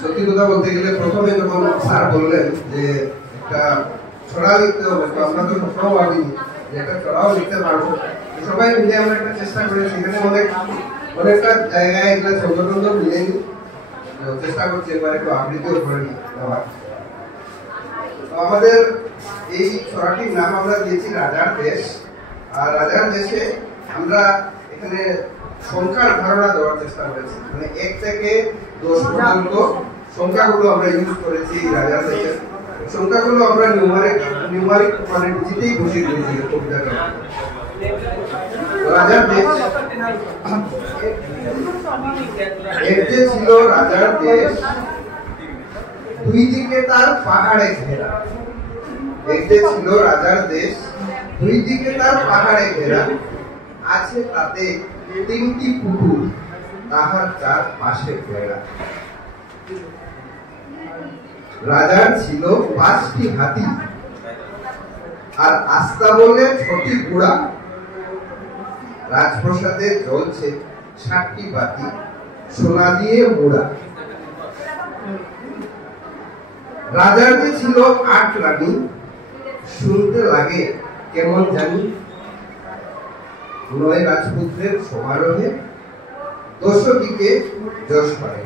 সত্যি কথা বলতে গেলে প্রথমে যখন স্যার বললেন যে একটা ছড়া লিখতে হবে, তো আমরা তো সবসময় ভাবিনি যে একটা ছড়াও লিখতে পারবো। সবাই মিলে আমরা একটা চেষ্টা করি, সেখানে অনেকটা জায়গায় এগুলো সংগঠন মিলেনি, চেষ্টা করছি এবার একটু আবৃত্তিও করে নেওয়ার। তো আমাদের এই ছড়াটির নাম আমরা দিয়েছি রাজার দেশ। আর রাজার দেশে আমরা এখানে সংখ্যার ধারণা দেওয়ার চেষ্টা করেছি, মানে 1 থেকে 10 পর্যন্ত সংখ্যাগুলো আমরা ইউজ করেছি রাজার দেশে। সংখ্যাগুলো আমরা নিউমারিক মানে ডিজিটেই বসিয়ে দিয়েছি কবিতাটা। রাজার দেশ এতে ছিল রাজার দেশ, দুই দিকে তার পাহাড়ে ঘেরা। এতে ছিল রাজার দেশ, দুই দিকে তার পাহাড়ে ঘেরা, আছে তাতে 3টি পুকুর, তাহার চার পাশে ঘেরা। রাজার ছিল 5টি হাতি, আর আস্তাবলের 6টি ঘোড়া। রাজপ্রাসাদে জ্বলছে 7টি বাতি, সোনা দিয়ে মোড়া। রাজার যে ছিল 8 রানী, শুনতে লাগে কেমন জানি। 9 রাজপুত্রের সমারোহে 10 দিকে যশ পায়।